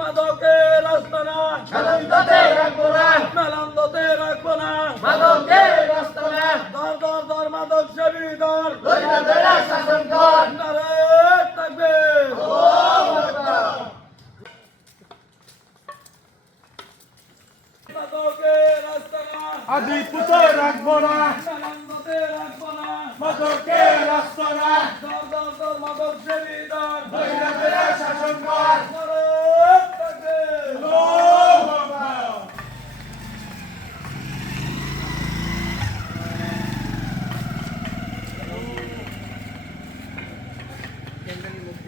مداکه رستنه کلم دو تیرک بره ملم دو تیرک بره مداکه رستنه دار دار دار مداک شبی دار دوی در دل شخصم کار نره تکبیر خوب مدکار مداکه رستنه عدی تو تیرک بره ملم دو تیرک بره مداکه رستنه دار دار دار مداک شبی دار دوی در دل